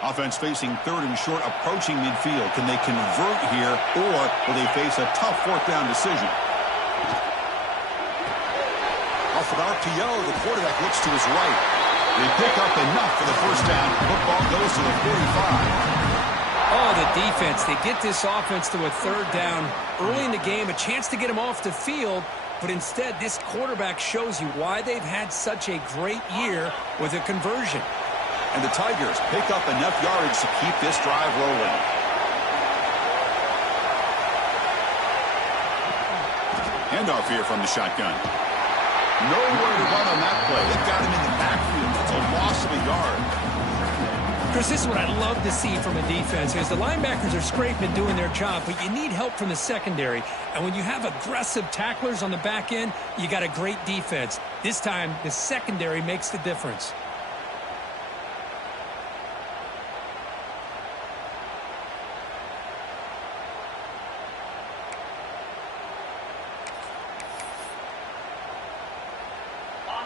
Offense facing third and short, approaching midfield. Can they convert here, or will they face a tough fourth down decision? Off an RPO, the quarterback looks to his right. They pick up enough for the first down. Football goes to the 45. Oh, the defense. They get this offense to a third down early in the game, a chance to get them off the field, but instead this quarterback shows you why they've had such a great year with a conversion. And the Tigers pick up enough yardage to keep this drive rolling. Handoff here from the shotgun. Nowhere to run on that play. They've got him in the backfield. It's a loss of a yard. Chris, this is what I love to see from a defense is the linebackers are scraping and doing their job, but you need help from the secondary. And when you have aggressive tacklers on the back end, you got a great defense. This time, the secondary makes the difference.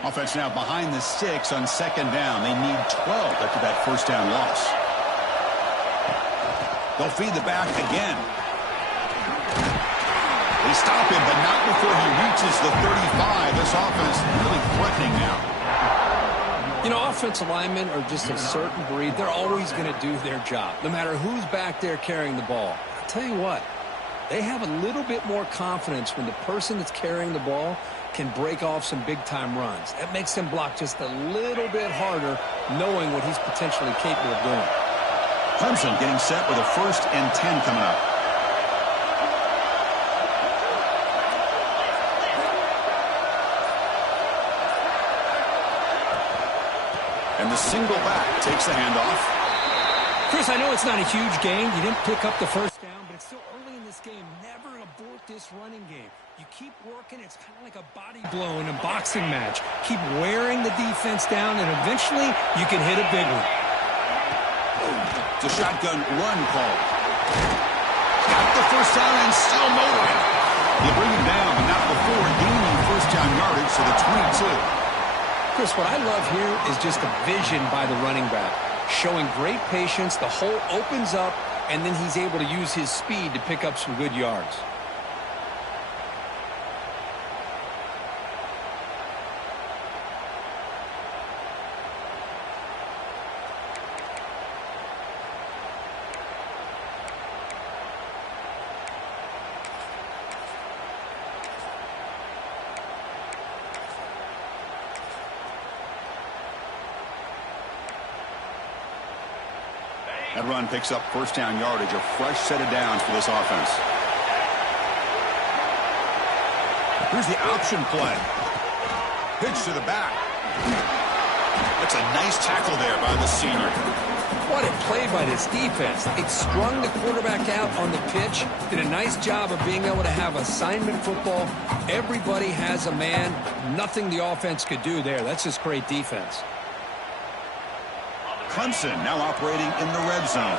Offense now behind the 6 on second down. They need 12 after that first down loss. They'll feed the back again. They stop him, but not before he reaches the 35. This offense really threatening now. You know, offensive linemen are just a certain breed. They're always going to do their job, no matter who's back there carrying the ball. I'll tell you what, they have a little bit more confidence when the person that's carrying the ball can break off some big-time runs. That makes them block just a little bit harder, knowing what he's potentially capable of doing. Clemson getting set with a 1st and 10 coming up. And the single back takes the handoff. Chris, I know it's not a huge gain. You didn't pick up the first down, but it's still early in this game. Never abort this running game. You keep working. It's kind of like a body blow in a boxing match. Keep wearing the defense down, and eventually you can hit a big one. It's a shotgun run call. Got the first down and still motoring. You bring him down, but not before gaining first down yardage to the 22. Chris, what I love here is just the vision by the running back. Showing great patience. The hole opens up, and then he's able to use his speed to pick up some good yards. That run picks up first down yardage, a fresh set of downs for this offense. Here's the option play. Pitch to the back. That's a nice tackle there by the senior. What a play by this defense. It strung the quarterback out on the pitch, did a nice job of being able to have assignment football. Everybody has a man. Nothing the offense could do there. That's just great defense. Clemson now operating in the red zone.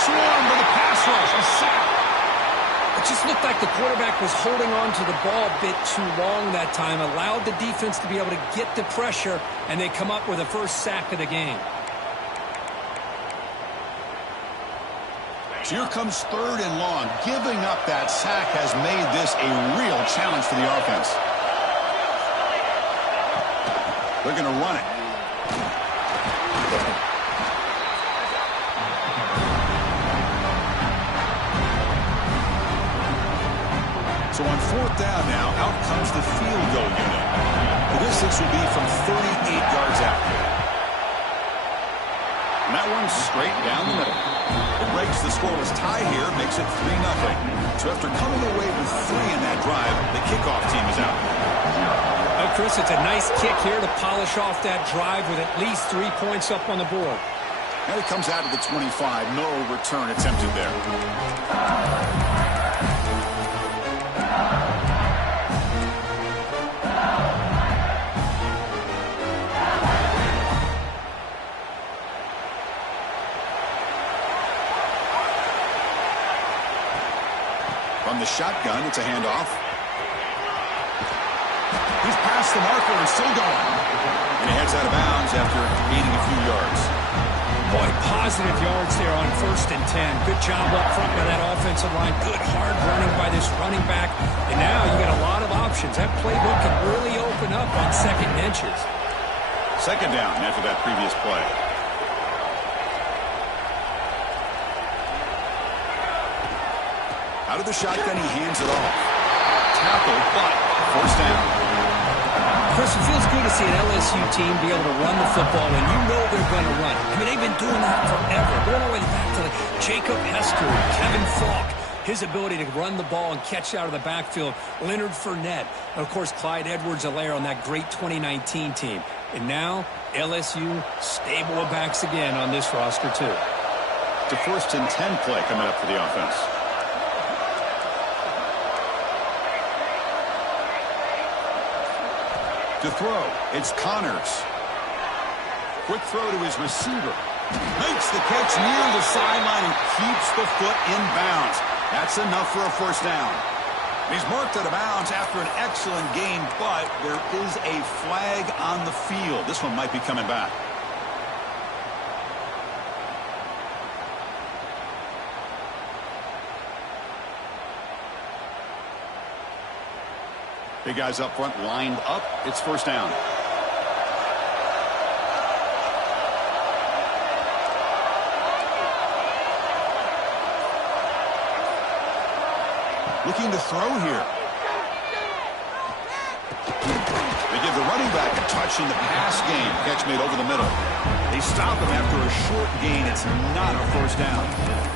Swarmed by the pass rush. A sack. It just looked like the quarterback was holding on to the ball a bit too long that time, allowed the defense to be able to get the pressure, and they come up with the first sack of the game. Here comes third and long. Giving up that sack has made this a real challenge for the offense. They're going to run it. So on fourth down now, out comes the field goal unit. The distance will be from 38 yards out. And that one's straight down the middle. It breaks the scoreless tie here, makes it 3-0. So after coming away with 3 in that drive, the kickoff team is out. Oh, Chris, it's a nice kick here to polish off that drive with at least 3 points up on the board. And it comes out of the 25. No return attempted there. From the shotgun, it's a handoff. He's past the marker and still going. And he heads out of bounds after gaining a few yards. Boy, positive yards there on 1st and 10. Good job up front by that offensive line. Good hard running by this running back. And now you got a lot of options. That playbook can really open up on 2nd and inches. 2nd down after that previous play. Out of the shotgun, he hands it off. Tackle, but 1st down. Chris, it feels good to see an LSU team be able to run the football, and you know they're going to run it. I mean, they've been doing that forever, going all the way back to Jacob Hester, Kevin Falk, his ability to run the ball and catch out of the backfield, Leonard Fournette, and, of course, Clyde Edwards-Helaire on that great 2019 team. And now, LSU stable of backs again on this roster, too. The 1st and 10 play coming up for the offense. To throw, it's Connors. Quick throw to his receiver. Makes the catch near the sideline and keeps the foot in bounds. That's enough for a 1st down. He's marked out of bounds after an excellent game, but there is a flag on the field. This one might be coming back. Big guys up front lined up. It's 1st down. Looking to throw here. They give the running back a touch in the pass game. Catch made over the middle. They stop him after a short gain. It's not a 1st down.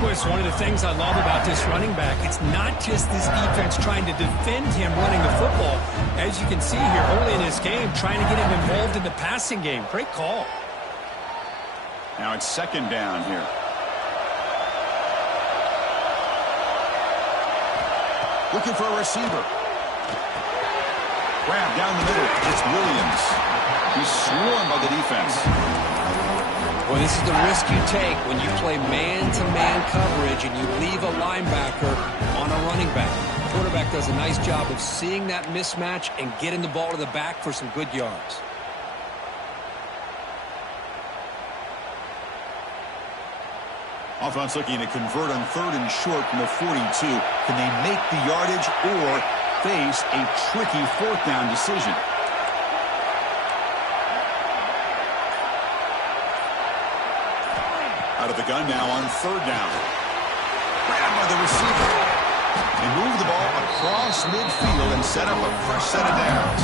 Boy, it's one of the things I love about this running back. It's not just this defense trying to defend him running the football. As you can see here early in this game, trying to get him involved in the passing game. Great call. Now it's 2nd down here. Looking for a receiver. Grab down the middle. It's Williams. He's swarmed by the defense. Well, this is the risk you take when you play man-to-man coverage and you leave a linebacker on a running back. The quarterback does a nice job of seeing that mismatch and getting the ball to the back for some good yards. Offense looking to convert on 3rd and short from the 42. Can they make the yardage or face a tricky 4th down decision? Out of the gun now on 3rd down. Grabbed by the receiver. They move the ball across midfield and set up a fresh set of downs.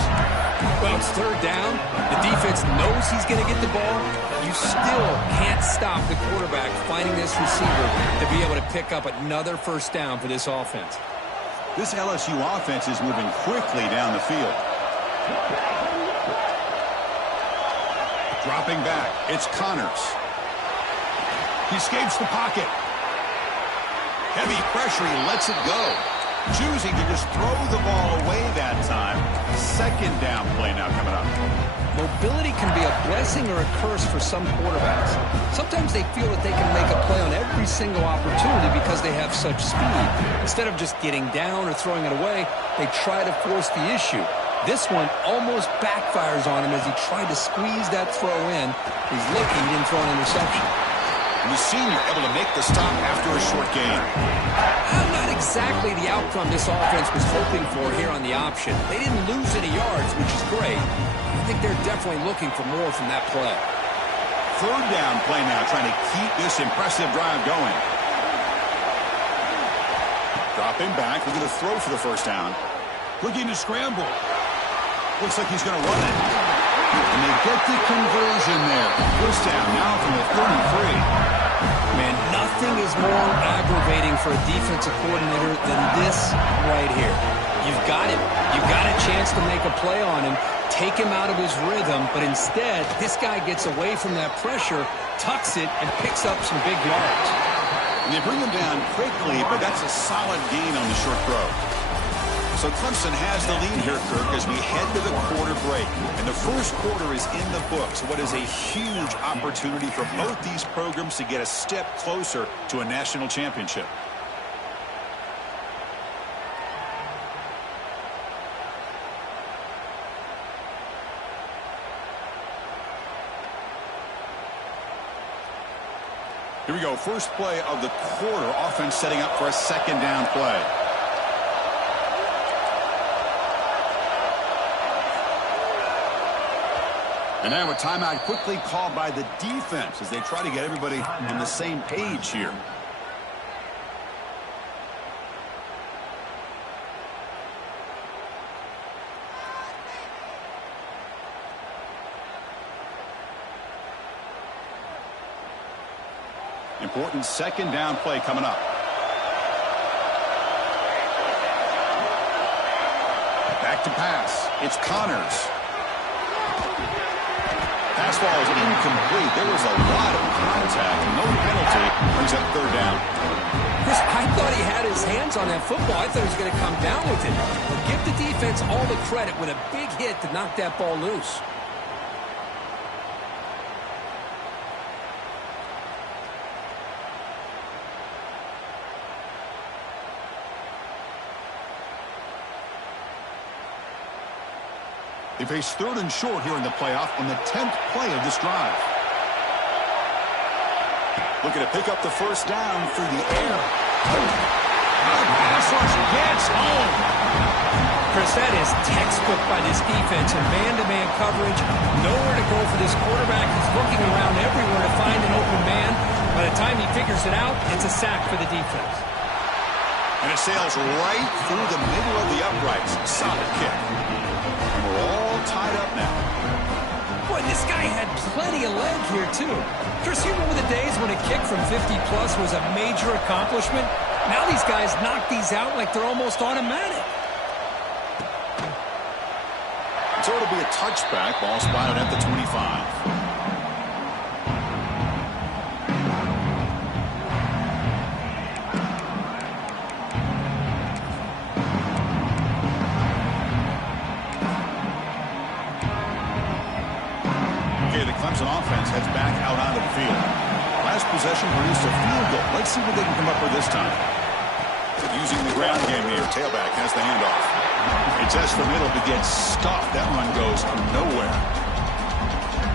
Well, it's 3rd down. The defense knows he's going to get the ball. You still can't stop the quarterback finding this receiver to be able to pick up another 1st down for this offense. This LSU offense is moving quickly down the field. Dropping back, it's Connors. He escapes the pocket. Heavy pressure, he lets it go. Choosing to just throw the ball away that time. 2nd down play now coming up. Mobility can be a blessing or a curse for some quarterbacks. Sometimes they feel that they can make a play on every single opportunity because they have such speed. Instead of just getting down or throwing it away, they try to force the issue. This one almost backfires on him as he tried to squeeze that throw in. He's lucky he didn't throw an interception. And the senior able to make the stop after a short gain. Not exactly the outcome this offense was hoping for here on the option. They didn't lose any yards, which is great. I think they're definitely looking for more from that play. 3rd down play now, trying to keep this impressive drive going. Dropping back, looking to throw for the 1st down. Looking to scramble. Looks like he's going to run it. And they get the conversion there. 1st down now from the 33. Man, nothing is more aggravating for a defensive coordinator than this right here. You've got him. You've got a chance to make a play on him, take him out of his rhythm, but instead, this guy gets away from that pressure, tucks it, and picks up some big yards. And they bring him down quickly, but that's a solid gain on the short throw. So Clemson has the lead here, Kirk, as we head to the quarter break. And the 1st quarter is in the books. What is a huge opportunity for both these programs to get a step closer to a national championship. we go. First play of the quarter. Offense setting up for a second down play. And now a timeout quickly called by the defense as they try to get everybody on the same page here. Important second down play coming up. Back to pass. It's Connors. Pass ball is incomplete. There was a lot of contact. No penalty. Brings up third down. Chris, I thought he had his hands on that football. I thought he was going to come down with it. But give the defense all the credit with a big hit to knock that ball loose. They face third and short here in the playoff on the 10th play of this drive. Looking to pick up the first down through the air. Pass rush gets home. Chris, that is textbook by this defense in man-to-man coverage. Nowhere to go for this quarterback. He's looking around everywhere to find an open man. By the time he figures it out, it's a sack for the defense. And it sails right through the middle of the uprights. Solid kick. And we're all tied up now. Boy, this guy had plenty of leg here, too. Chris, you remember the days when a kick from 50-plus was a major accomplishment? Now these guys knock these out like they're almost automatic. So it'll be a touchback. Ball spotted at the 25. Clemson offense heads back out onto the field. Last possession produced a field goal. Let's see what they can come up with this time. Using the ground game here. Tailback has the handoff. It's S for middle to get stuffed. That run goes nowhere.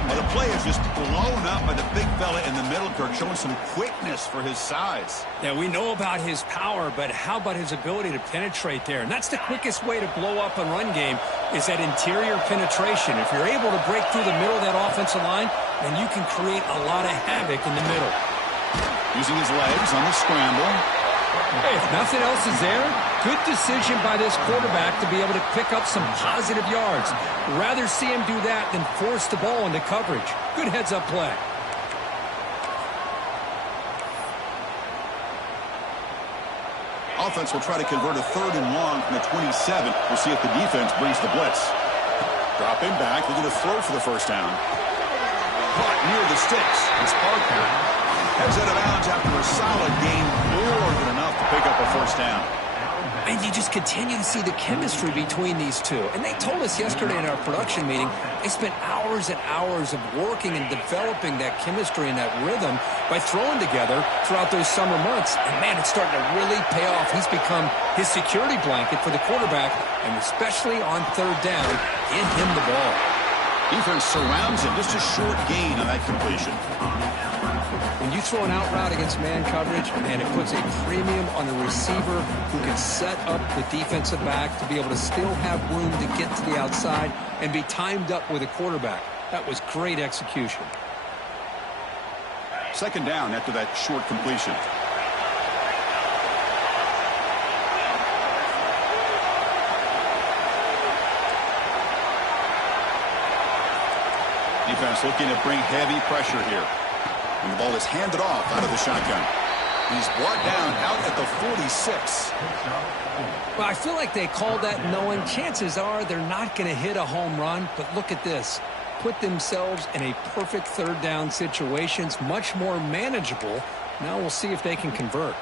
Well, the play is just blown up by the big fella in the middle, Kirk, showing some quickness for his size. Yeah, we know about his power, but how about his ability to penetrate there? And that's the quickest way to blow up a run game is that interior penetration. If you're able to break through the middle of that offensive line, then you can create a lot of havoc in the middle. Using his legs on the scramble. Hey, if nothing else is there, good decision by this quarterback to be able to pick up some positive yards. Rather see him do that than force the ball into coverage. Good heads-up play. Offense will try to convert a third and long from the 27. We'll see if the defense brings the blitz. Dropping back, looking to throw for the first down. Caught near the sticks. It's Parker. Heads out of bounds after a solid gain, more than enough to pick up a first down. And you just continue to see the chemistry between these two. And they told us yesterday in our production meeting, they spent hours and hours of working and developing that chemistry and that rhythm by throwing together throughout those summer months. And, man, it's starting to really pay off. He's become his security blanket for the quarterback, and especially on third down, get him the ball. Defense surrounds him. Just a short gain on that completion. When you throw an out route against man coverage, and it puts a premium on the receiver who can set up the defensive back to be able to still have room to get to the outside and be timed up with a quarterback. That was great execution. Second down after that short completion. Defense looking to bring heavy pressure here. And the ball is handed off out of the shotgun. He's brought down out at the 46. Well, I feel like they called that knowing chances are they're not going to hit a home run. But look at this. Put themselves in a perfect third down situations, much more manageable. Now we'll see if they can convert.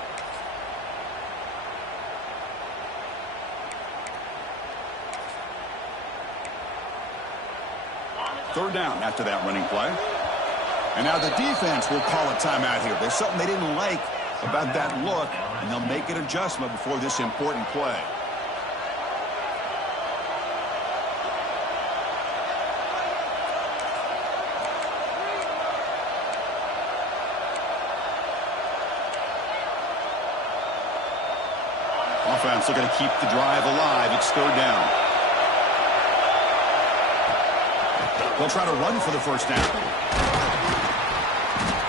Third down after that running play. And now the defense will call a timeout here. There's something they didn't like about that look, and they'll make an adjustment before this important play. offense looking to keep the drive alive. It's third down. They'll try to run for the first down.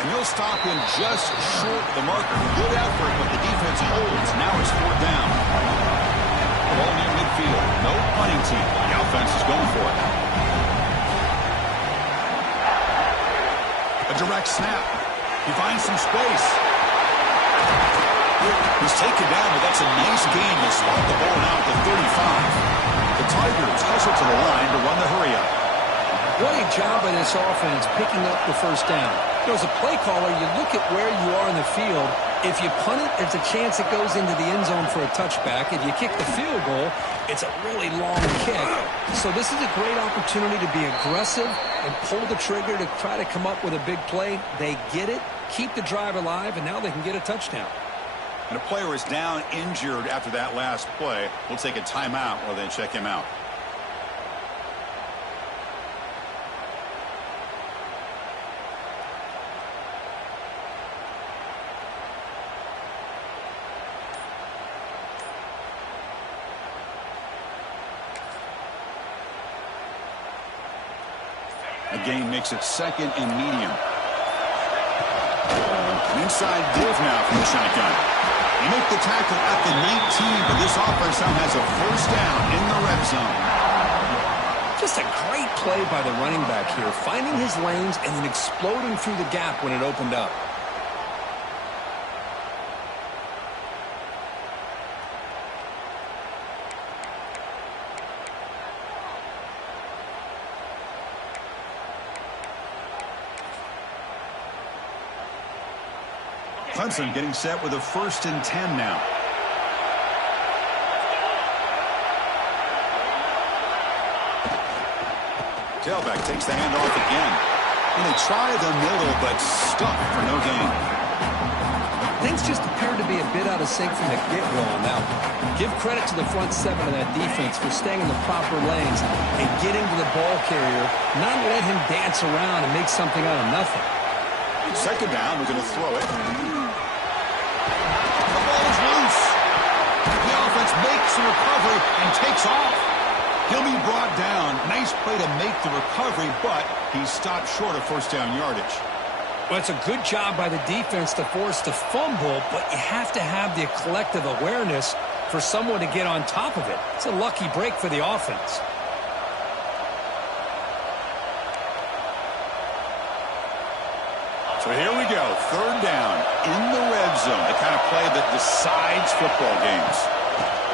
And he'll stop him just short of the marker. Good effort, but the defense holds. Now it's fourth down. Ball near midfield. No punting team. The offense is going for it. A direct snap. He finds some space. He's taken down, but that's a nice gain to spot the ball out at the 35. The Tigers hustle to the line to run the hurry up. What a job by this offense picking up the first down. As a play caller, you look at where you are in the field. If you punt it, there's a chance it goes into the end zone for a touchback. If you kick the field goal, it's a really long kick. So this is a great opportunity to be aggressive and pull the trigger to try to come up with a big play. They get it, keep the drive alive, and now they can get a touchdown. And a player is down injured after that last play. We'll take a timeout while they check him out. A gain makes it second and medium. An inside give now from the shotgun. They make the tackle at the 19, but this offense now has a first down in the red zone. Just a great play by the running back here, finding his lanes and then exploding through the gap when it opened up. Clemson getting set with a 1st and 10 now. Tailback takes the handoff again. And they try the middle, but stuck for no gain. Things just appear to be a bit out of sync from the get-go on that one. Give credit to the front seven of that defense for staying in the proper lanes and getting to the ball carrier, not let him dance around and make something out of nothing. Second down, we're going to throw it. The ball is loose. The offense makes the recovery and takes off. He'll be brought down. Nice play to make the recovery, but he stopped short of first down yardage. Well, it's a good job by the defense to force the fumble, but you have to have the collective awareness for someone to get on top of it. It's a lucky break for the offense. So here we go, third down in the red zone. The kind of play that decides football games.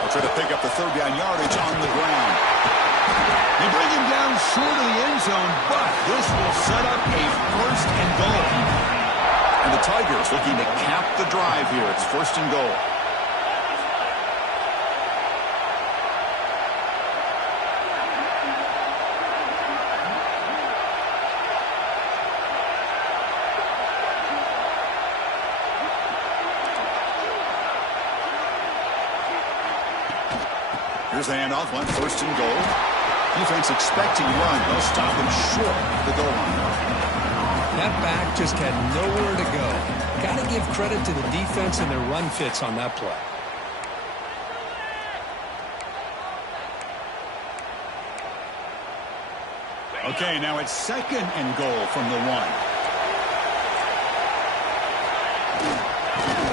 They'll try to pick up the third down yardage on the ground. They bring him down short of the end zone, but this will set up a 1st and goal. And the Tigers looking to cap the drive here. It's 1st and goal. Here's the handoff, 1st and goal. Defense expecting run. They'll stop him short of the goal line. That back just had nowhere to go. Got to give credit to the defense and their run fits on that play. Okay, now it's 2nd and goal from the 1.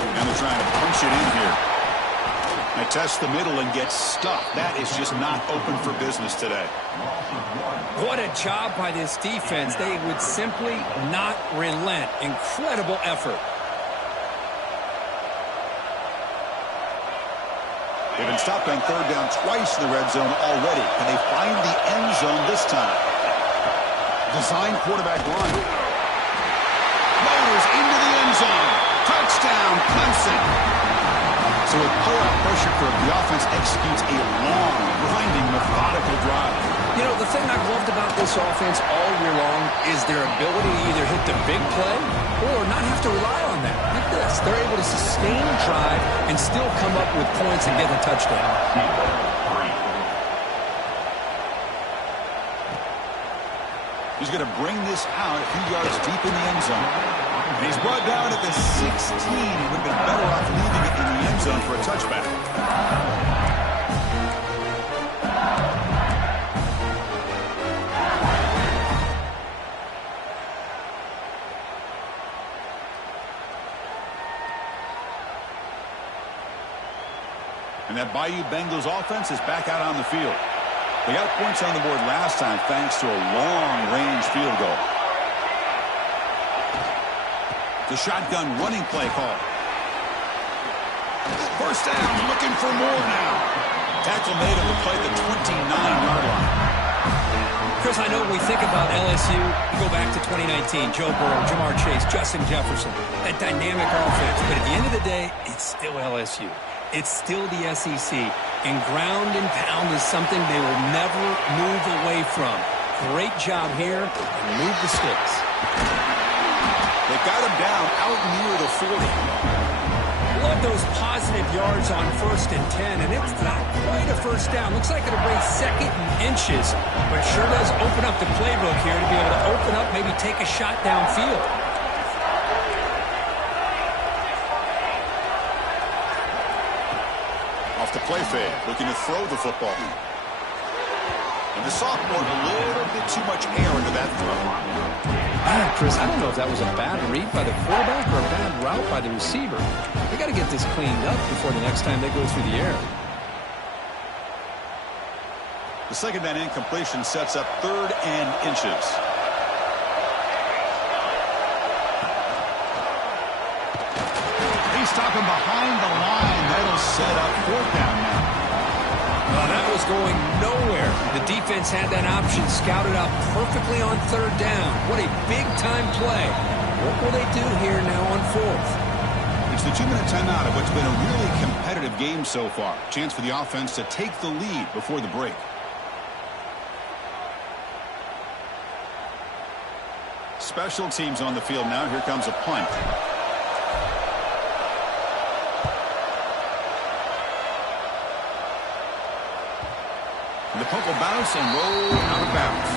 And they're trying to punch it in here. They test the middle and get stuck. That is just not open for business today. What a job by this defense. They would simply not relent. Incredible effort. They've been stopped on third down twice in the red zone already. Can they find the end zone this time? Design quarterback run. Motors into the end zone. Touchdown, Clemson. So with pull-out pressure curve, the offense executes a long, grinding, methodical drive. You know, the thing I've loved about this offense all year long is their ability to either hit the big play or not have to rely on that. Like this, they're able to sustain a drive and still come up with points and get the touchdown. He's going to bring this out a few yards deep in the end zone. And he's brought down at the 16. He would have been better off leaving it in the end zone for a touchback. That Bayou Bengals offense is back out on the field. They got points on the board last time thanks to a long-range field goal. The shotgun running play call. First down, looking for more now. Tackle made on the play at the 29-yard line. Chris, I know when we think about LSU, we go back to 2019, Joe Burrow, Jamar Chase, Justin Jefferson, that dynamic offense. But at the end of the day, it's still LSU. It's still the SEC. And ground and pound is something they will never move away from. Great job here, and move the sticks. They got him down out near the 40. Love those positive yards on 1st and 10, and it's not quite a first down. Looks like it'll bring 2nd and inches, but sure does open up the playbook here to be able to open up, maybe take a shot downfield. Off the play fade, looking to throw the football. And the sophomore, a little bit too much air into that throw. Chris, I don't know if that was a bad read by the quarterback or a bad route by the receiver. They got to get this cleaned up before the next time they go through the air. The second down incompletion sets up 3rd and inches. He's stopping behind the line. That'll set up 4th down now. Well, that was going nowhere. The defense had that option scouted out perfectly on 3rd down. What a big-time play. What will they do here now on 4th? It's the 2-minute timeout of what's been a really competitive game so far. Chance for the offense to take the lead before the break. Special teams on the field now. Here comes a punt. The punt will bounce and roll out of bounds.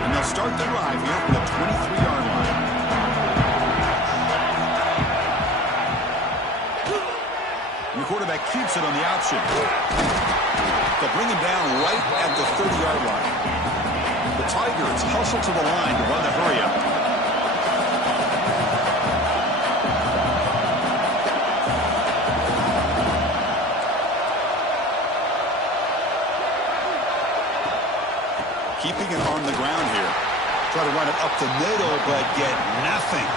And they'll start the drive here from the 23-yard line. And the quarterback keeps it on the option. They'll bring him down right at the 30-yard line. The Tigers hustle to the line to run the hurry-up. Keeping it on the ground here. Try to run it up the middle, but get nothing.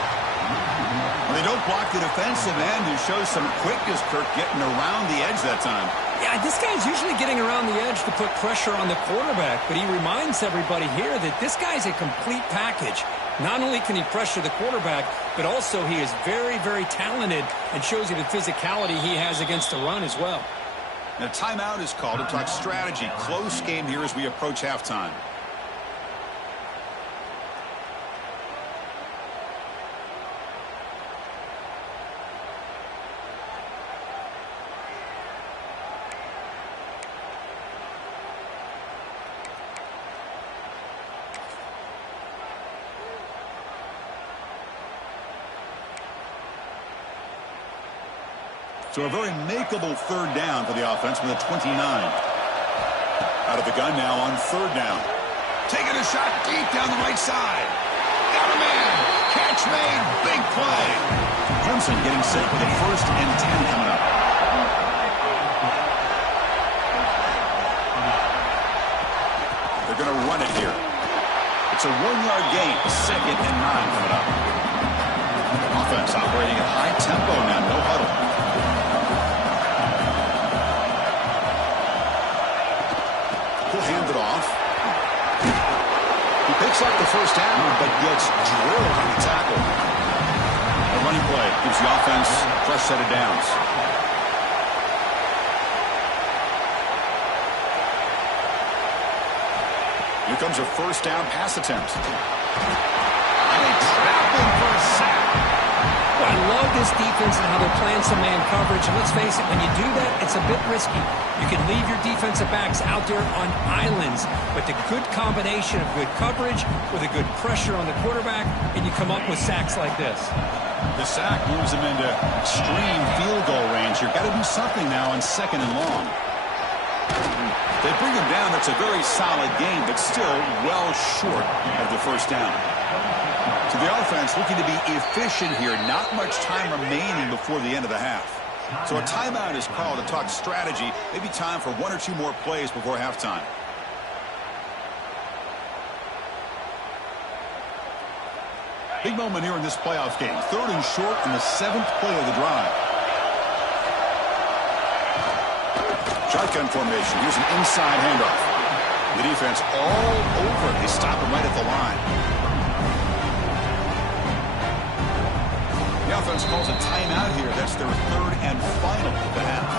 Well, they don't block the defensive end, who shows some quickness, Kirk, getting around the edge that time. Yeah, this guy's usually getting around the edge to put pressure on the quarterback, but he reminds everybody here that this guy's a complete package. Not only can he pressure the quarterback, but also he is very, very talented and shows you the physicality he has against the run as well. And a timeout is called to talk strategy. Close game here as we approach halftime. So a very makeable 3rd down for the offense with a 29. Out of the gun now on 3rd down. Taking a shot deep down the right side. Got a man. Catch made. Big play. Clemson getting set with a 1st and 10 coming up. They're going to run it here. It's a 1-yard gain. 2nd and 9 coming up. Offense operating at high tempo now. No huddle. Hand it off. He picks up the 1st down, but gets drilled on the tackle. A running play gives the offense a fresh set of downs. Here comes a 1st down pass attempt. And they trap him for a sack. Well, I love this defense and how they're playing some man coverage. And let's face it, when you do that, it's a bit risky. You can leave your defensive backs out there on islands, but the good combination of good coverage with a good pressure on the quarterback, and you come up with sacks like this. The sack moves him into extreme field goal range. You've got to do something now on 2nd and long. They bring him down. That's a very solid game, but still well short of the first down. So the offense looking to be efficient here. Not much time remaining before the end of the half. So a timeout is called to talk strategy. Maybe time for one or two more plays before halftime. Big moment here in this playoff game. 3rd and short in the 7th play of the drive. Shotgun formation. Here's an inside handoff. The defense all over it. They stop him right at the line. The offense calls a timeout here. That's their 3rd and final of the half.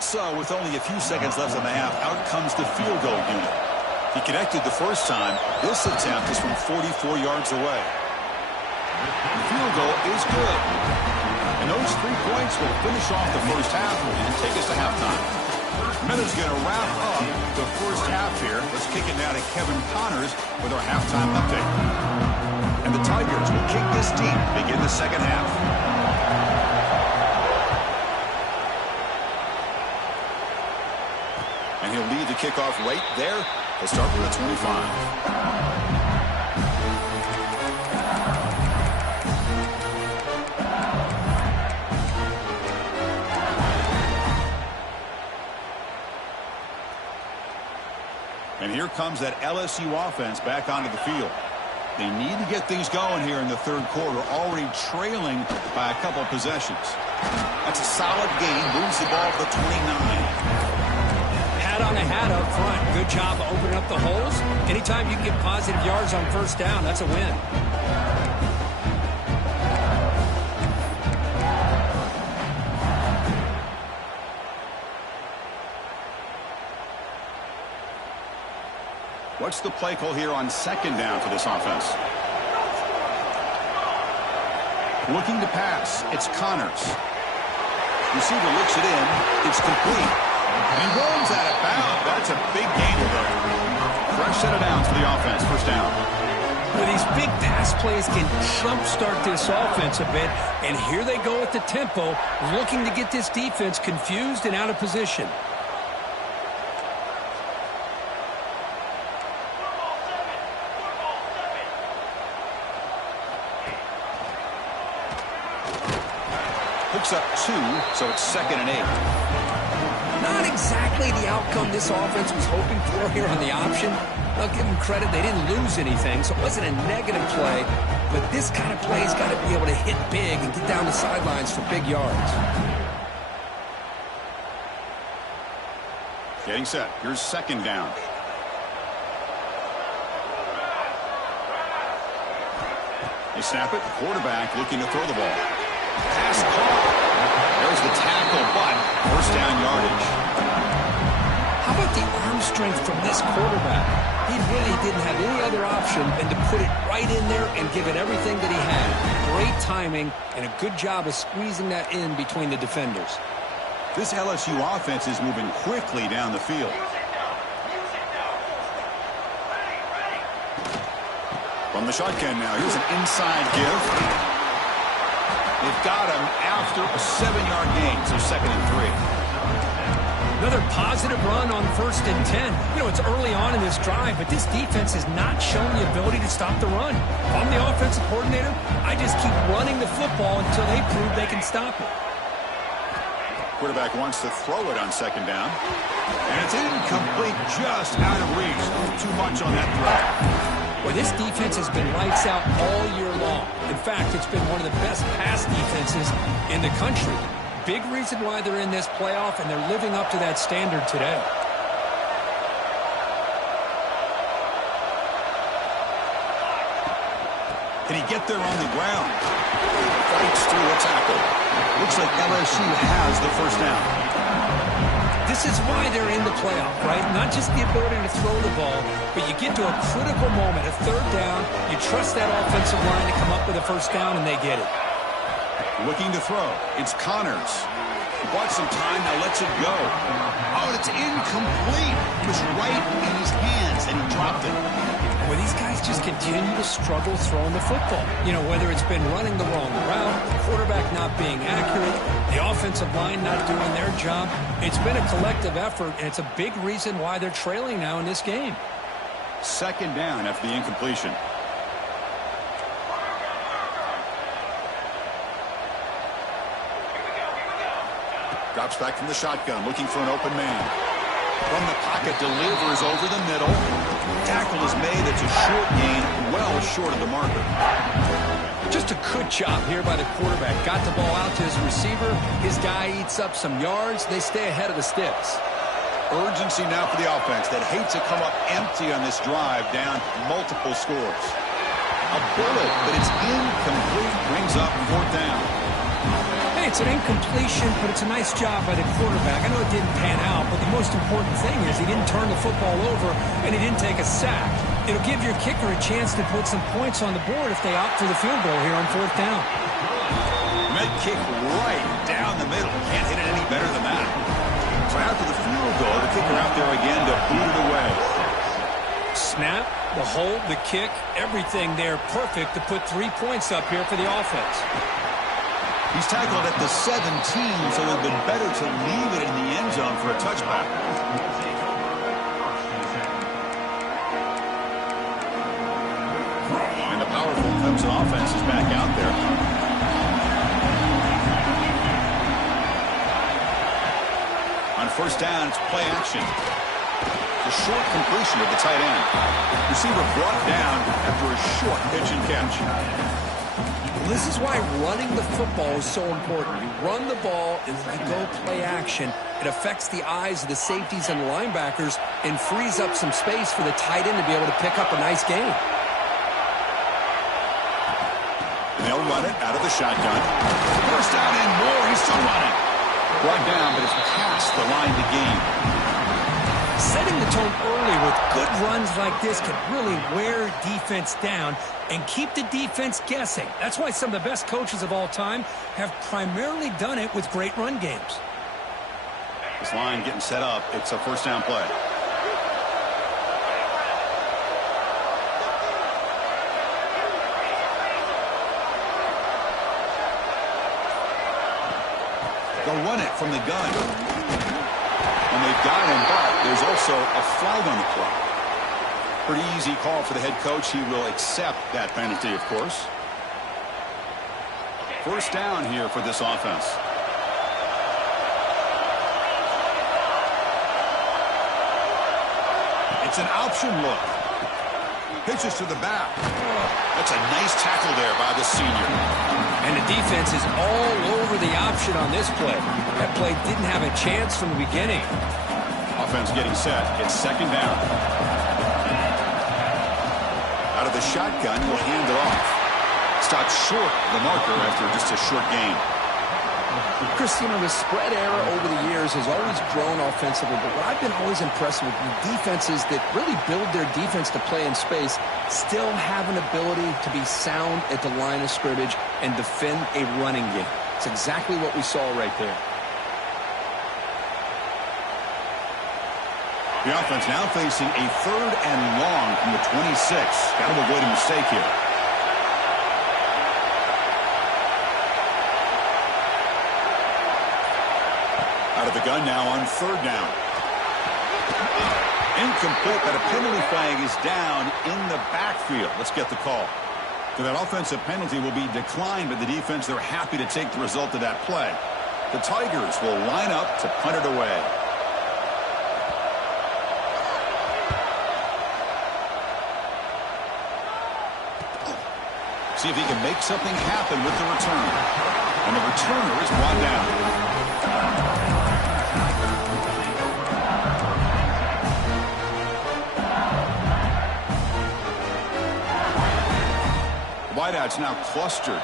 So with only a few seconds left in the half, out comes the field goal unit. He connected the first time. This attempt is from 44 yards away. The field goal is good. And those 3 points will finish off the first half and take us to halftime. Miller's going to wrap up the first half here. Let's kick it now to Kevin Connors with our halftime update. And the Tigers will kick this deep to begin the second half. And he'll lead the kickoff right there. He'll start with a 25. And here comes that LSU offense back onto the field. They need to get things going here in the 3rd quarter, already trailing by a couple possessions. That's a solid gain. Moves the ball to the 29. On a hat up front. Good job of opening up the holes. Anytime you can get positive yards on first down, that's a win. What's the play call here on 2nd down for this offense? Looking to pass. It's Connors. Receiver looks it in. It's complete. And he runs out of bounds. That's a big gain there. Fresh set of downs for the offense. First down. Well, these big pass plays can jumpstart this offense a bit. And here they go at the tempo, looking to get this defense confused and out of position. Picks up 2, so it's 2nd and 8. Not exactly the outcome this offense was hoping for here on the option. I'll give them credit. They didn't lose anything, so it wasn't a negative play. But this kind of play's got to be able to hit big and get down the sidelines for big yards. Getting set. Here's 2nd down. They snap it. Quarterback looking to throw the ball. Pass caught. There's the tackle, but first down yardage. How about the arm strength from this quarterback? He really didn't have any other option than to put it right in there and give it everything that he had. Great timing and a good job of squeezing that in between the defenders. This LSU offense is moving quickly down the field. From the shotgun now, here's an inside give. They've got him after a 7-yard gain, so 2nd and 3. Another positive run on 1st and 10. You know, it's early on in this drive, but this defense has not shown the ability to stop the run. If I'm the offensive coordinator, I just keep running the football until they prove they can stop it. Quarterback wants to throw it on 2nd down. And it's incomplete, just out of reach. Too much on that throw. Well, this defense has been lights out all year long. In fact, it's been one of the best pass defenses in the country. Big reason why they're in this playoff, and they're living up to that standard today. Can he get there on the ground? Fights through a tackle. Looks like LSU has the first down. This is why they're in the playoff, right? Not just the ability to throw the ball, but you get to a critical moment, a 3rd down, you trust that offensive line to come up with a first down, and they get it. Looking to throw. It's Connors. He bought some time, now lets it go. Oh, It's incomplete. It was right in his hands, and he dropped it. Well, these guys just continue to struggle throwing the football. You know, whether it's been running the wrong route, the quarterback not being accurate, the offensive line not doing their job. It's been a collective effort, and it's a big reason why they're trailing now in this game. Second down after the incompletion. Drops back from the shotgun, looking for an open man. From the pocket, delivers over the middle. Tackle is made. It's a short gain, well short of the marker. Just a good job here by the quarterback. Got the ball out to his receiver. His guy eats up some yards. They stay ahead of the sticks. Urgency now for the offense that hates to come up empty on this drive, down multiple scores. A bullet, but it's incomplete, brings up fourth down. Hey, it's an incompletion, but it's a nice job by the quarterback. I know it didn't pan out, but the most important thing is he didn't turn the football over and he didn't take a sack. It'll give your kicker a chance to put some points on the board if they opt for the field goal here on fourth down. Med kick right down the middle. Can't hit it any better than that. So after the field goal, the kicker out there again to boot it away. Snap, the hold, the kick, everything there perfect to put 3 points up here for the offense. He's tackled at the 17, so it would have been better to leave it in the end zone for a touchback. And the powerful Clemson offense is back out there. On first down, it's play action. The short completion of the tight end. Receiver brought down after a short pitch and catch. This is why running the football is so important. You run the ball and let go play action. It affects the eyes of the safeties and the linebackers and frees up some space for the tight end to be able to pick up a nice gain. And they'll run it out of the shotgun. First down and more. He's still running. Brought down, but it's past the line to gain. Setting the tone early with good runs like this can really wear defense down and keep the defense guessing. That's why some of the best coaches of all time have primarily done it with great run games. This line getting set up. It's a first down play. They'll run it from the gun. And they've got him, but there's also a flag on the play. Pretty easy call for the head coach. He will accept that penalty, of course. First down here for this offense. It's an option look. Pitches to the back. That's a nice tackle there by the senior. And the defense is all over the option on this play. That play didn't have a chance from the beginning. Offense getting set. It's second down. Out of the shotgun, will hand it off. Stopped short of the marker after just a short gain. Chris, you know, the spread era over the years has always grown offensively, but what I've been always impressed with defenses that really build their defense to play in space still have an ability to be sound at the line of scrimmage and defend a running game. It's exactly what we saw right there. The offense now facing a third and long from the 26. Got to avoid a mistake here. Out of the gun now on third down. Incomplete, but a penalty flag is down in the backfield. Let's get the call. So that offensive penalty will be declined by the defense. They're happy to take the result of that play. The Tigers will line up to punt it away. See if he can make something happen with the return. And the returner is brought down. Wideout's now clustered.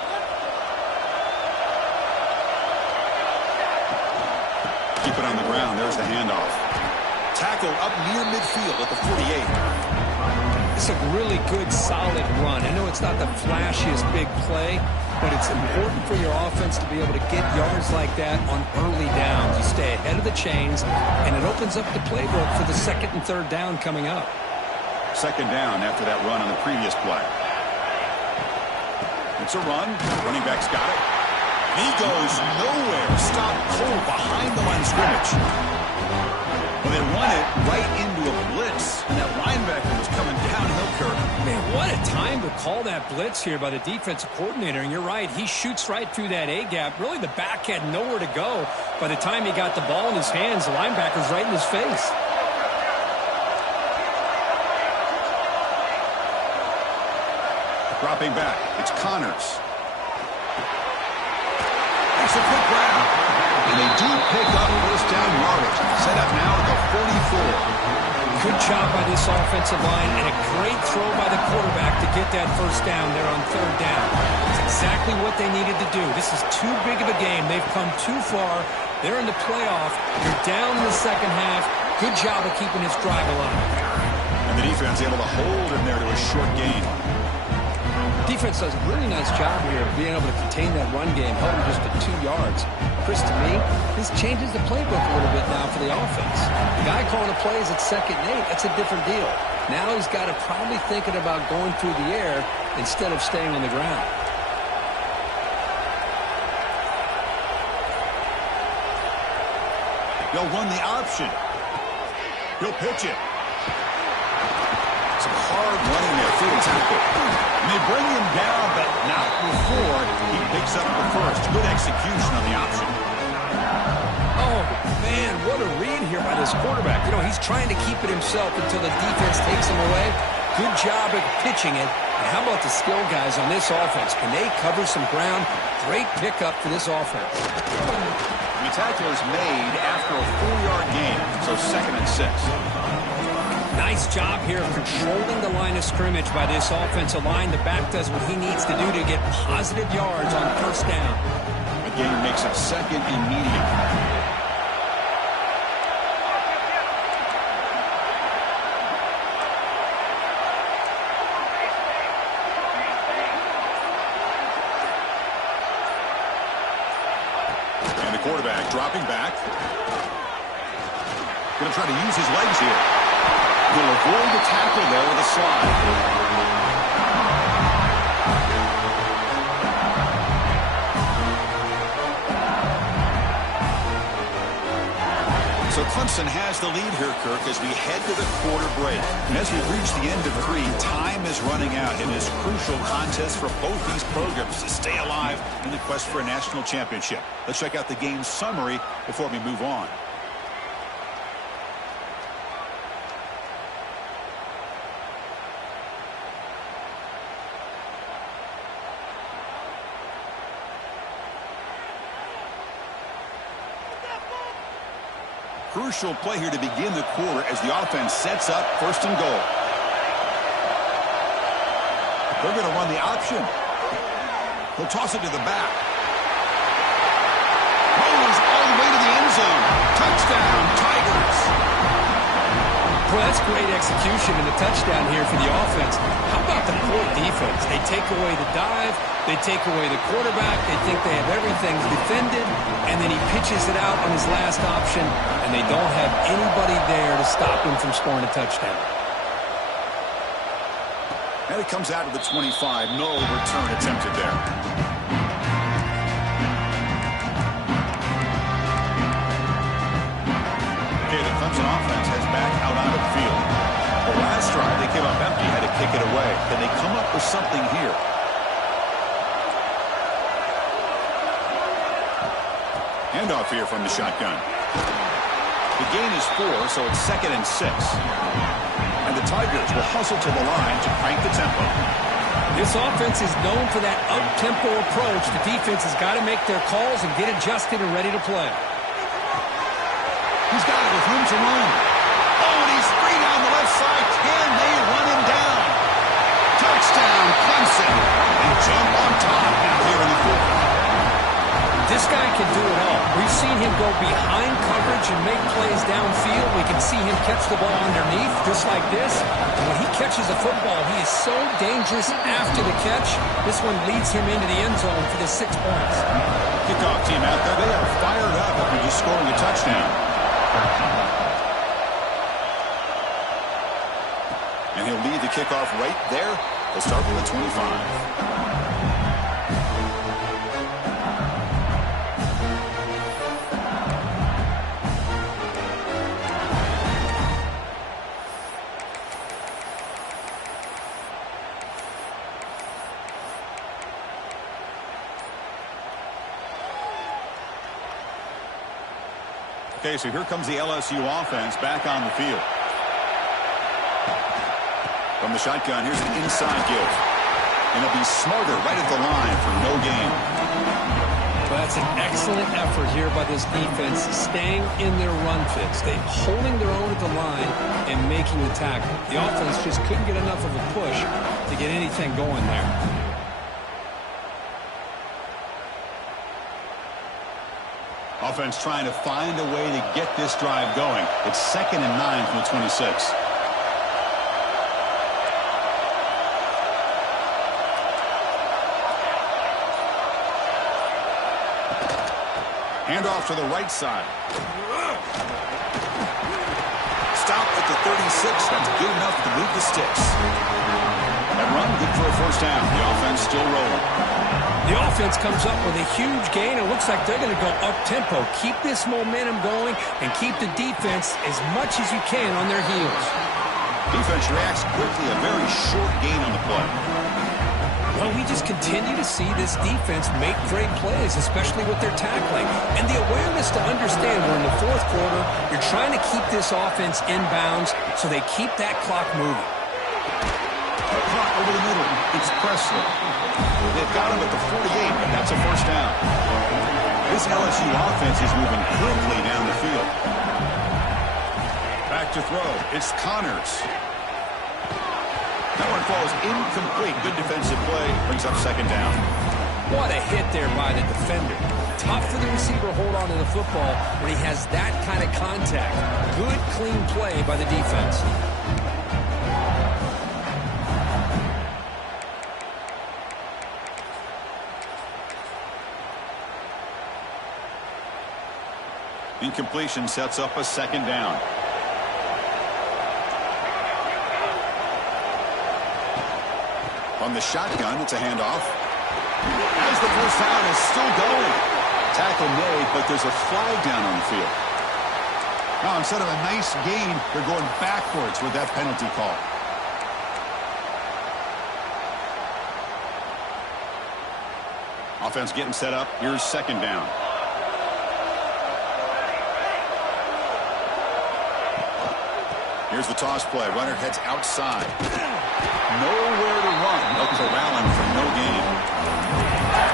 Keep it on the ground. There's the handoff. Tackle up near midfield at the 48. It's a really good, solid run. I know it's not the flashiest big play, but it's important for your offense to be able to get yards like that on early downs. You stay ahead of the chains, and it opens up the playbook for the second and third down coming up. Second down after that run on the previous play. It's a run. Running back's got it. He goes nowhere. Stopped cold behind the line of scrimmage. Well, they run it right into a blitz, and that linebacker was coming downhill, Kirk. Man, what a time to call that blitz here by the defensive coordinator. And you're right, he shoots right through that A-gap. Really, the back had nowhere to go. By the time he got the ball in his hands, the linebacker's right in his face. Dropping back, it's Connors. That's a quick grab. And they do pick up first down yardage. Set up now at the 44. Good job by this offensive line and a great throw by the quarterback to get that first down there on third down. It's exactly what they needed to do. This is too big of a game. They've come too far. They're in the playoff. You're down in the second half. Good job of keeping this drive alive. And the defense able to hold him there to a short gain. Defense does a really nice job here of being able to contain that run game, held him just to 2 yards. Chris, to me, this changes the playbook a little bit now for the offense. The guy calling the plays at 2nd and 8, that's a different deal. Now he's got to probably thinking about going through the air instead of staying on the ground. They'll run the option. He'll pitch it. Some hard running there through the tackle. And they bring him down, but not before he picks up the first. Good execution on the option. Oh, man, what a read here by this quarterback. You know, he's trying to keep it himself until the defense takes him away. Good job at pitching it. And how about the skill guys on this offense? Can they cover some ground? Great pickup for this offense. The tackle is made after a 4-yard gain, so 2nd and 6. Nice job here of controlling the line of scrimmage by this offensive line. The back does what he needs to do to get positive yards on first down. The game makes it 2nd and medium. And the quarterback dropping back. Going to try to use his legs here. He'll avoid the tackle there with a slide. So Clemson has the lead here, Kirk, as we head to the quarter break. And as we reach the end of 3, time is running out in this crucial contest for both these programs to stay alive in the quest for a national championship. Let's check out the game summary before we move on. Crucial play here to begin the quarter as the offense sets up 1st and goal. They're going to run the option. He'll toss it to the back. Rolls all the way to the end zone. Touchdown, Tigers. Well, that's great execution and a touchdown here for the offense. How about the poor defense? They take away the dive, they take away the quarterback, they think they have everything defended, and then he pitches it out on his last option, and they don't have anybody there to stop him from scoring a touchdown. And it comes out of the 25. No return attempted there. Okay, the Clemson offense has back out on the field. The last drive they came up empty, had to kick it away. Can they come up with something here? Handoff here from the shotgun. The gain is 4, so it's 2nd and 6. And the Tigers will hustle to the line to crank the tempo. This offense is known for that up-tempo approach. The defense has got to make their calls and get adjusted and ready to play. He's got it with room to run. Oh, and he's free down the left side. Can they run him down? Touchdown, Clemson. And jump on top now here in the 4th. This guy can do it all. We've seen him go behind coverage and make plays downfield. We can see him catch the ball underneath, just like this. When he catches a football, he is so dangerous after the catch. This one leads him into the end zone for the 6 points. Kickoff team out there, they are fired up after just scoring a touchdown. And he'll lead the kickoff right there. They'll start from the 25. Okay, so here comes the LSU offense back on the field. From the shotgun, here's an inside give. And he'll be smarter right at the line for no gain. Well, that's an excellent effort here by this defense, staying in their run fits. They're holding their own at the line and making the tackle. The offense just couldn't get enough of a push to get anything going there. Offense trying to find a way to get this drive going. It's 2nd and 9 from the 26. Handoff to the right side. Stop at the 36. That's good enough to move the sticks. That run, good for a first down. The offense still rolling. The offense comes up with a huge gain. It looks like they're going to go up-tempo. Keep this momentum going and keep the defense as much as you can on their heels. Defense reacts quickly. A very short gain on the play. Well, we just continue to see this defense make great plays, especially with their tackling. And the awareness to understand we're in the 4th quarter, you're trying to keep this offense in bounds so they keep that clock moving. Caught over the middle. It's Presley. They've got him at the 48, but that's a first down. This LSU offense is moving quickly down the field. Back to throw. It's Connors. That one falls incomplete. Good defensive play. Brings up 2nd down. What a hit there by the defender. Tough for the receiver to hold on to the football when he has that kind of contact. Good, clean play by the defense. Incompletion sets up a 2nd down. On the shotgun, it's a handoff. As the first down is still going. Tackle made, but there's a flag down on the field. Now, instead of a nice gain, they're going backwards with that penalty call. Offense getting set up. Here's 2nd down. Here's the toss play. Runner heads outside. Nowhere to run. No corralling for no gain.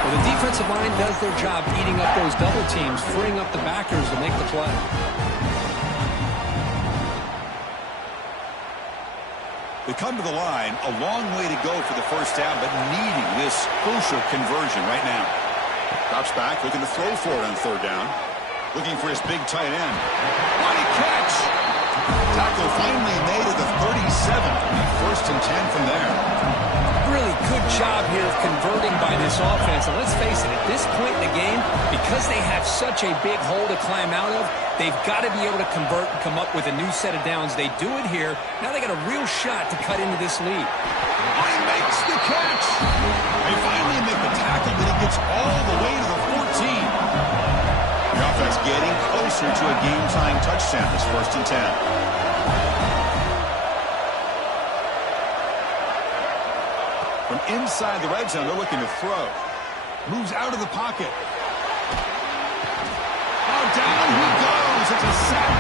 Well, the defensive line does their job eating up those double teams, freeing up the backers to make the play. They come to the line. A long way to go for the first down, but needing this crucial conversion right now. Drops back, looking to throw for it on 3rd down. Looking for his big tight end. What a catch! Tackle finally made at the 37. 1st and 10 from there. Really good job here of converting by this offense. And let's face it, at this point in the game, because they have such a big hole to climb out of, they've got to be able to convert and come up with a new set of downs. They do it here. Now they got a real shot to cut into this lead. Oh, he makes the catch. They finally make the tackle, but it gets all the way to the 14. The offense getting closer to a game-tying touchdown. It's 1st and 10. From inside the red zone, they're looking to throw. Moves out of the pocket. Oh, down he goes. It's a sack.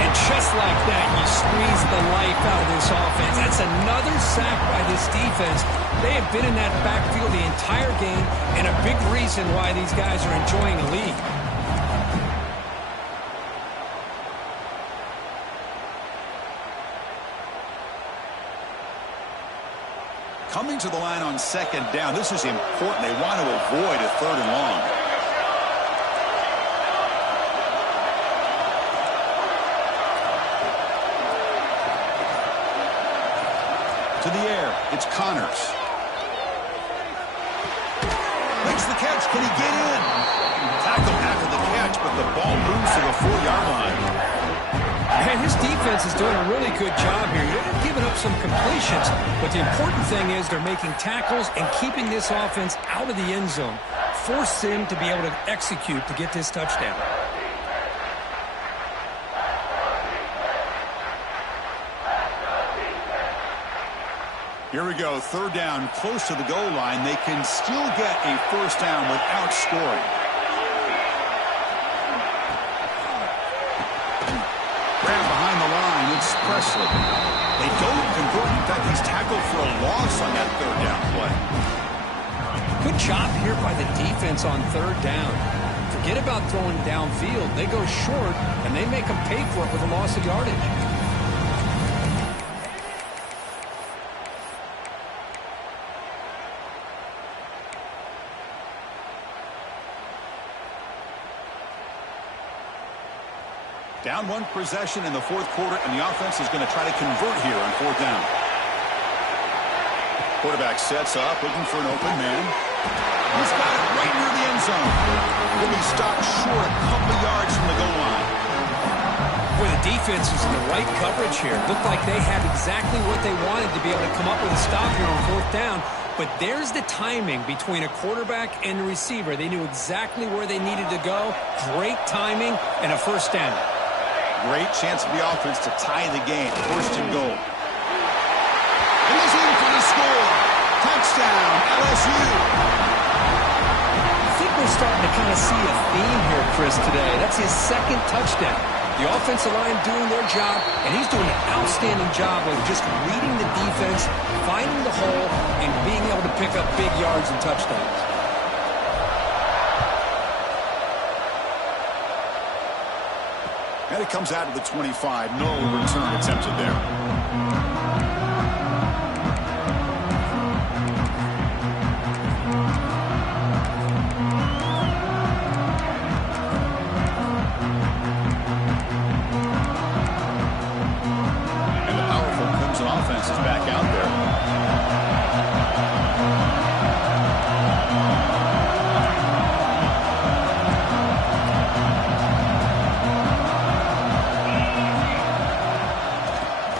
And just like that, you squeeze the life out of this offense. That's another sack by this defense. They have been in that backfield the entire game, and a big reason why these guys are enjoying the lead. Coming to the line on 2nd down. This is important. They want to avoid a 3rd and long. To the air, it's Connors. Makes the catch. Can he get in? Tackle after the catch, but the ball moves to the 4-yard line. And his defense is doing a really good job here. They're giving up some completions, but the important thing is they're making tackles and keeping this offense out of the end zone. Force him to be able to execute to get this touchdown. Here we go, third down, close to the goal line. They can still get a first down without scoring. Grab behind the line, it's Presley. They don't convert. In fact, he's tackled for a loss on that third down play. Good job here by the defense on third down. Forget about throwing downfield. They go short, and they make them pay for it with a loss of yardage. Down one possession in the fourth quarter, and the offense is going to try to convert here on fourth down. Quarterback sets up, looking for an open man. He's got it right near the end zone. He'll be stopped short a couple yards from the goal line. Boy, the defense is in the right coverage here. Looked like they had exactly what they wanted to be able to come up with a stop here on fourth down. But there's the timing between a quarterback and the receiver. They knew exactly where they needed to go. Great timing and a first down. Great chance for the offense to tie the game. First and goal. And he's in for the score. Touchdown, LSU. I think we're starting to kind of see a theme here, Chris, today. That's his second touchdown. The offensive line doing their job, and he's doing an outstanding job of just reading the defense, finding the hole, and being able to pick up big yards and touchdowns. And it comes out to the 25. No return attempted there. Offense is back out there.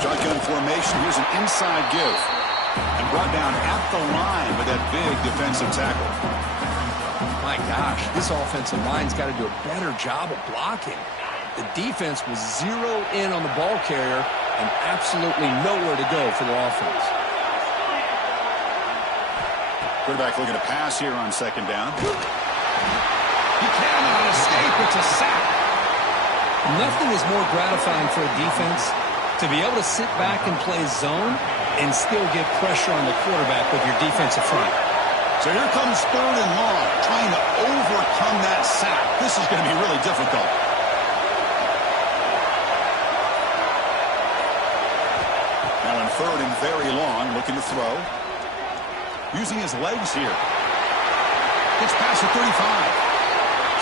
Shotgun formation. Here's an inside give. And brought down at the line with that big defensive tackle. My gosh, this offensive line's got to do a better job of blocking. The defense was zeroed in on the ball carrier and absolutely nowhere to go for the offense. Quarterback looking to pass here on second down. He cannot escape. It's a sack. Nothing is more gratifying for a defense to be able to sit back and play zone and still get pressure on the quarterback with your defensive front. So here comes third and long, trying to overcome that sack. This is going to be really difficult. Third and very long, looking to throw. Using his legs here. Gets past the 35.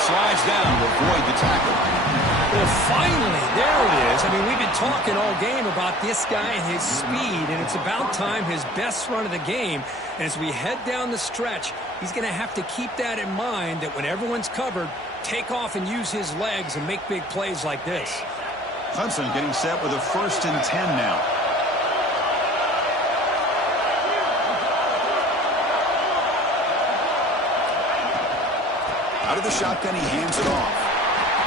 Slides down to avoid the tackle. Well, finally, there it is. I mean, we've been talking all game about this guy and his speed, and it's about time his best run of the game. And as we head down the stretch, he's going to have to keep that in mind, that when everyone's covered, take off and use his legs and make big plays like this. Clemson getting set with a 1st and 10 now. Out of the shotgun, he hands it off.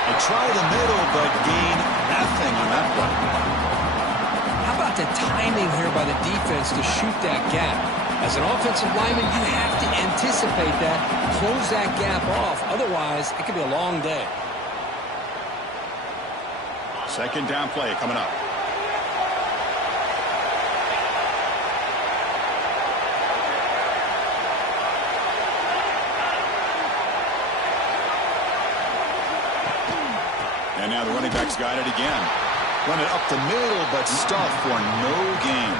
They try the middle, but gain nothing on that one. How about the timing here by the defense to shoot that gap? As an offensive lineman, you have to anticipate that, close that gap off. Otherwise, it could be a long day. Second down play coming up. And now the running back's got it again. Run it up the middle, but stuffed for no gain.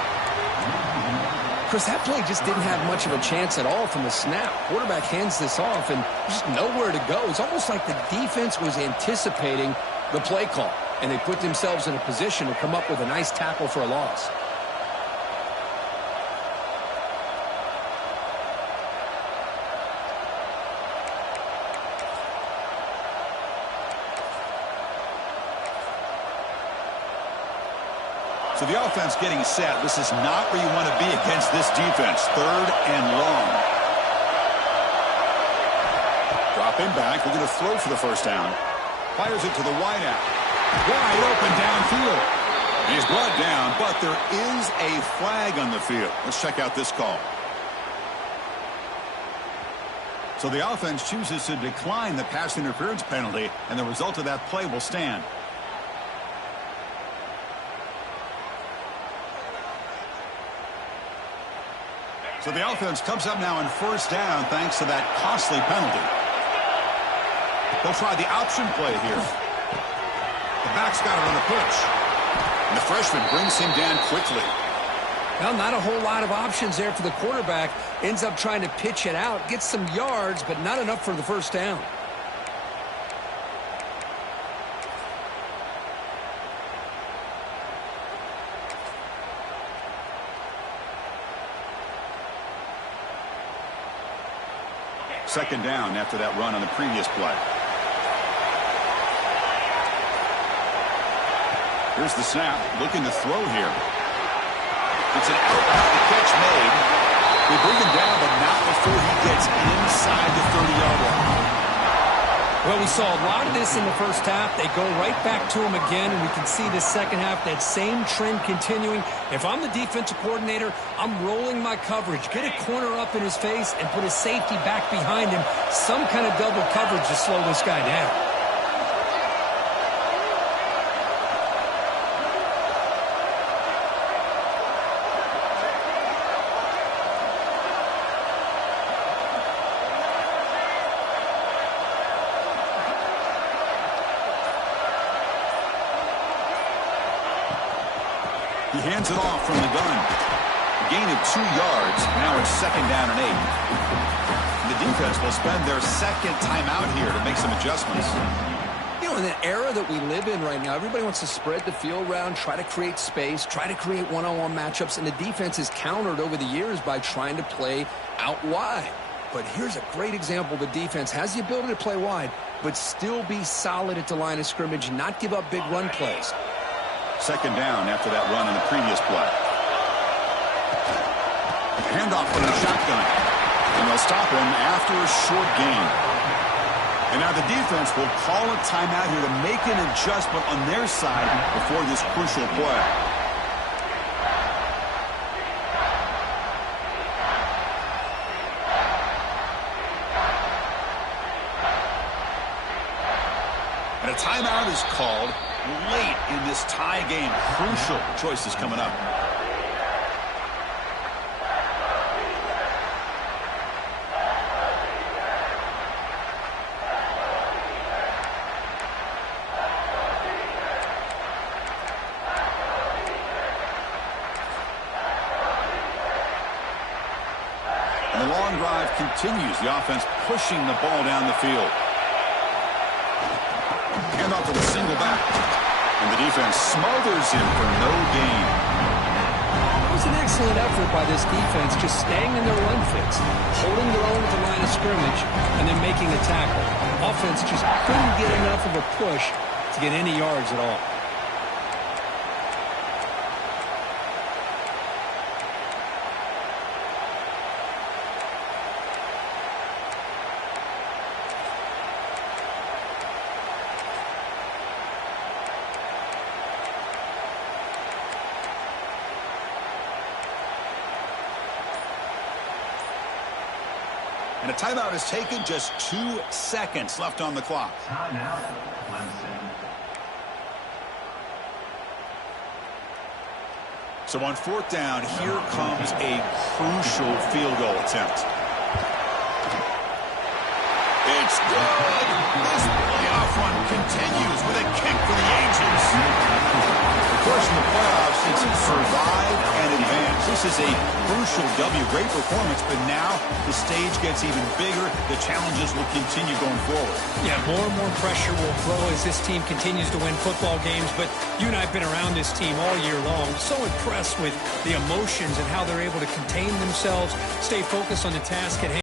Chris, that play just didn't have much of a chance at all from the snap. Quarterback hands this off, and just nowhere to go. It's almost like the defense was anticipating the play call, and they put themselves in a position to come up with a nice tackle for a loss. So the offense getting set. This is not where you want to be against this defense. 3rd and long. Dropping back. We're going to throw for the first down. Fires it to the wide out. Wide open downfield. He's brought down, but there is a flag on the field. Let's check out this call. So the offense chooses to decline the pass interference penalty, and the result of that play will stand. So the offense comes up now on first down thanks to that costly penalty. They'll try the option play here. The back's got it on the push. And the freshman brings him down quickly. Well, not a whole lot of options there for the quarterback. Ends up trying to pitch it out, gets some yards, but not enough for the first down. Second down after that run on the previous play. Here's the snap, looking to throw here. It's an out. The catch made. They bring him down, but not before he gets inside the 30-yard line. Well, we saw a lot of this in the first half. They go right back to him again, and we can see the second half, that same trend continuing. If I'm the defensive coordinator, I'm rolling my coverage. Get a corner up in his face and put his safety back behind him. Some kind of double coverage to slow this guy down. He hands it off from the gun. A gain of 2 yards. Now it's second down and 8. The defense will spend their second timeout here to make some adjustments. You know, in the era that we live in right now, everybody wants to spread the field around, try to create space, try to create one-on-one matchups, and the defense is countered over the years by trying to play out wide. But here's a great example. The defense has the ability to play wide, but still be solid at the line of scrimmage, not give up big run plays. Second down after that run on the previous play. Handoff from the shotgun. And they'll stop him after a short gain. And now the defense will call a timeout here to make an adjustment on their side before this crucial play. And a timeout is called late in this tie game. Crucial choices coming up. And the long drive continues. The offense pushing the ball down the field. Hand off to the single back. And the defense smothers him for no gain. It was an excellent effort by this defense, just staying in their run fits, holding their own at the line of scrimmage, and then making a tackle. Offense just couldn't get enough of a push to get any yards at all. And a timeout is taken, just 2 seconds left on the clock. Timeout, Clemson. So on fourth down, here comes a crucial field goal attempt. It's good. This playoff run continues with a kick for the ages. Of course, in the playoffs, it's survive and advance. This is a crucial W. Great performance, but now the stage gets even bigger. The challenges will continue going forward. Yeah, more and more pressure will grow as this team continues to win football games. But you and I have been around this team all year long. So impressed with the emotions and how they're able to contain themselves, stay focused on the task at hand.